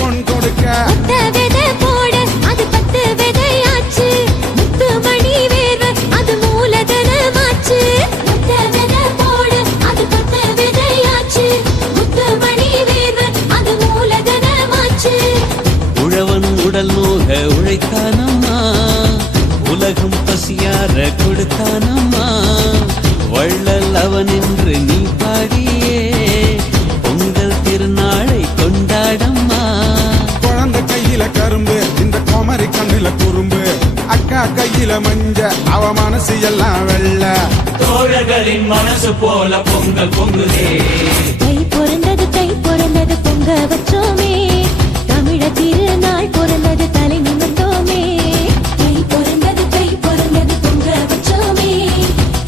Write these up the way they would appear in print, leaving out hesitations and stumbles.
பொன் கொடுக்க உடல் நோக உழைத்தானம்மா, உலகம் பசியார கொடுத்தானம்மா. வள்ளல் அவன் என்று நீ பாடியே பொங்கல் திருநாளை கொண்டாடம்மா. குழந்தை கையில கரும்பு, இந்த குமரி கண்ணில குறும்பு, அக்கா கையில மஞ்ச, அவ மனசு எல்லாம் வெள்ள. தோழர்களின் மனசு போல பொங்கல் பொங்குதே. கை பொறந்தது பொங்க வச்சோமே, தமிழ திருநாள் பிறந்தது தலை நிமிர்ந்தோமே. கை பொறந்தது பொங்க வச்சோமே,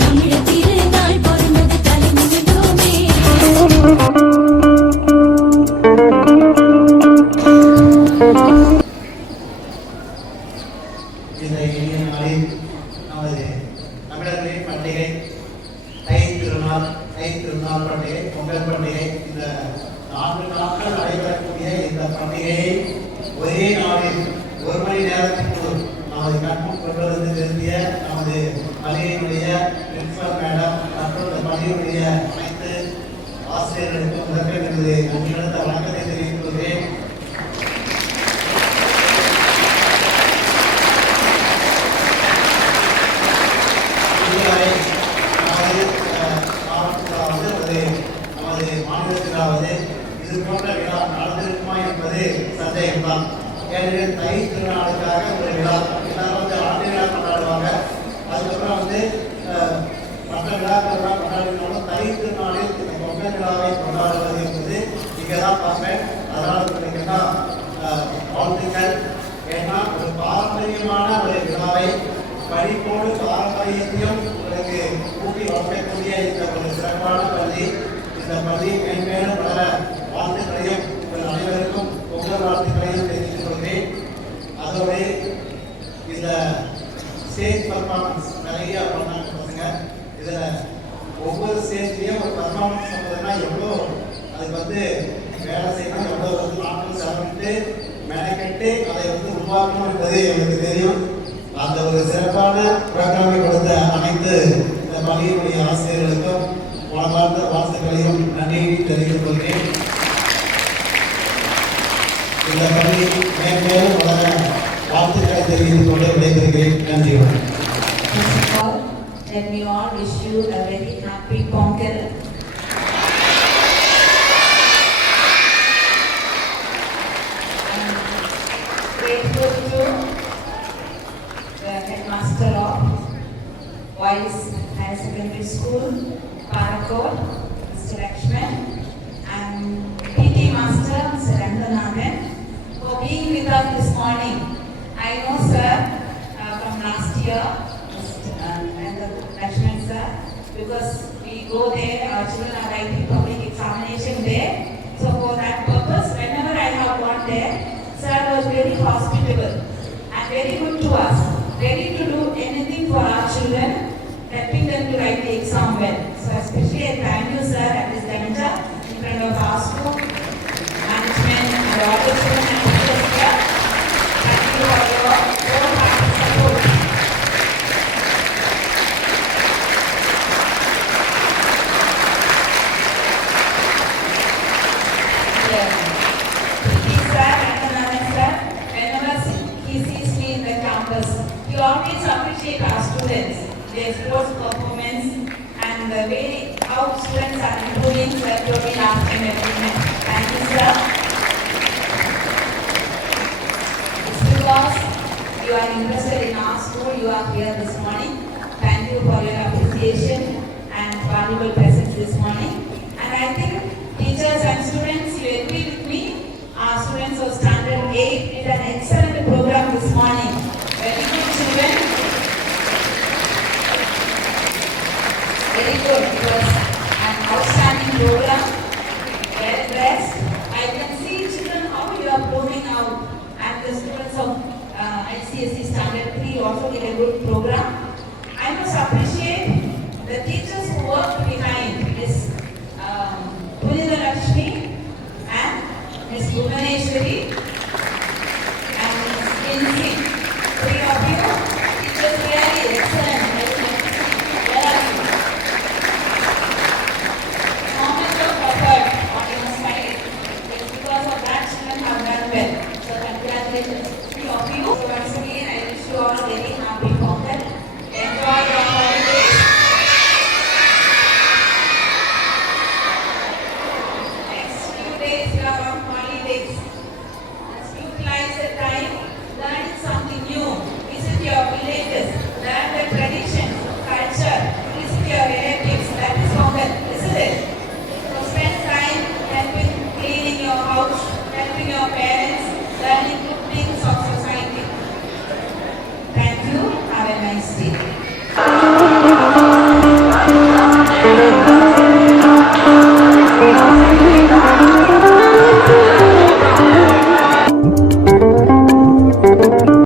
தமிழ திருநாள் பிறந்தது தலை நிமிர்ந்தோமே. இந்த இனிய நாளில் நமது தமிழர்களின் பண்டிகை தை திருநாள் பண்டிகை, பொங்கல் பண்டிகை, இந்த 4 நாட்கள் நடைபெறக்கூடிய இந்த பண்டிகையை ஒரே நாளில் 1 மணி நேரத்திற்குள் நமது கண்முன் கொண்டு வந்து நிறுத்திய நமது பள்ளியினுடைய பிரின்சிபல் மேடம் மற்றும் இந்த பள்ளியினுடைய அனைத்து ஆசிரியர்களுக்கும் முதற்கண் எனது நன்றிகளுத்த வணக்கத்தை தெரிவித்துக் கொள்கிறேன். மாநிலத்திலாவது இது போன்ற விழா நடந்திருக்குமா என்பது சந்தேகம்தான். ஏனெனில் தை திருநாளுக்காக ஒரு விழா எல்லாரும் ஆண்டு விழா கொண்டாடுவாங்க. அதுக்கப்புறம் மற்ற விழாக்கள்லாம் கொண்டாடினாலும் தை திருநாளில் இந்த பொங்கல் விழாவை கொண்டாடுவது என்பது இங்கே தான் பார்ப்பேன். அதனால் உங்களுக்கு வாழ்த்துக்கள். ஏன்னா ஒரு பாரம்பரியமான ஒரு விழாவை படிப்போடு பாரம்பரியத்தையும் உங்களுக்கு கூட்டி வளர்க்கக்கூடிய இந்த ஒரு சிறப்பான பள்ளி, இந்த பள்ளி மேன்மேலும் வளர வாழ்த்துக்களையும் உங்கள் அனைவருக்கும் பொங்கல் வாழ்த்துக்களையும் தெரிவித்துக் கொள்கிறேன். அதோடு இந்த ஸ்டேஜ் பர்ஃபார்மன்ஸ் நிறைய பண்ணாங்க பசங்க. இதில் ஒவ்வொரு ஸ்டேஜ்லேயும் ஒரு பர்ஃபார்மன்ஸ் பண்ணுறதுனா எவ்வளோ அதுக்கு வேலை செய்யணும், எவ்வளோ நாட்கள் செலவிட்டு மெனக்கெட்டு அதை உருவாக்கணும் என்பது எனக்கு தெரியும். அந்த ஒரு சிறப்பான புரோகிராமை கொடுத்த அனைத்து இந்த பள்ளியினுடைய ஆசிரியர்களுக்கும் வாழ்ந்த வாழ்த்துக்களையும் நன்றியை தெரிவித்துக் கொள்கிறேன். இந்த பள்ளி மேன்மேலும் வளர வாழ்த்துக்களை தெரிவித்துக் கொண்டு விடைபெறுகிறேன். நன்றி. Let me all wish you a very happy Pongal. Grateful to the headmaster of Boys Higher Secondary School, Parakot, Mr. Lakshman, and PT Master, Mr. Ranganathan, for being with us this morning. I know, sir, from last year, and the Lakshman sir, because we go there, our children are writing public examination there. So for that purpose, whenever I have gone there, sir was very hospitable and very good to us, ready to do anything for our children, helping them to write the exam well. So especially I thank you, sir, at this juncture in front of our school management and all the children and teachers here. Thank you for your wholehearted support. He always appreciates our students, their sports performance, and the way how students are improving. Sir, you will ask him everything. Thank you, sir. It's because you are interested in our school, you are here this morning. Thank you for your appreciation and valuable presence this morning. And I think teachers and students, you agree with me. Our students of Standard 8 did an excellent program this morning. Very good, children. Very good. It was an outstanding program. Well dressed. I can see, children, how you are proving out. And the students of ICSE Standard 3 also did a good program. I must appreciate the teachers who worked behind Ms. Punita Lakshmi and Ms. Bhuvaneshwari. well.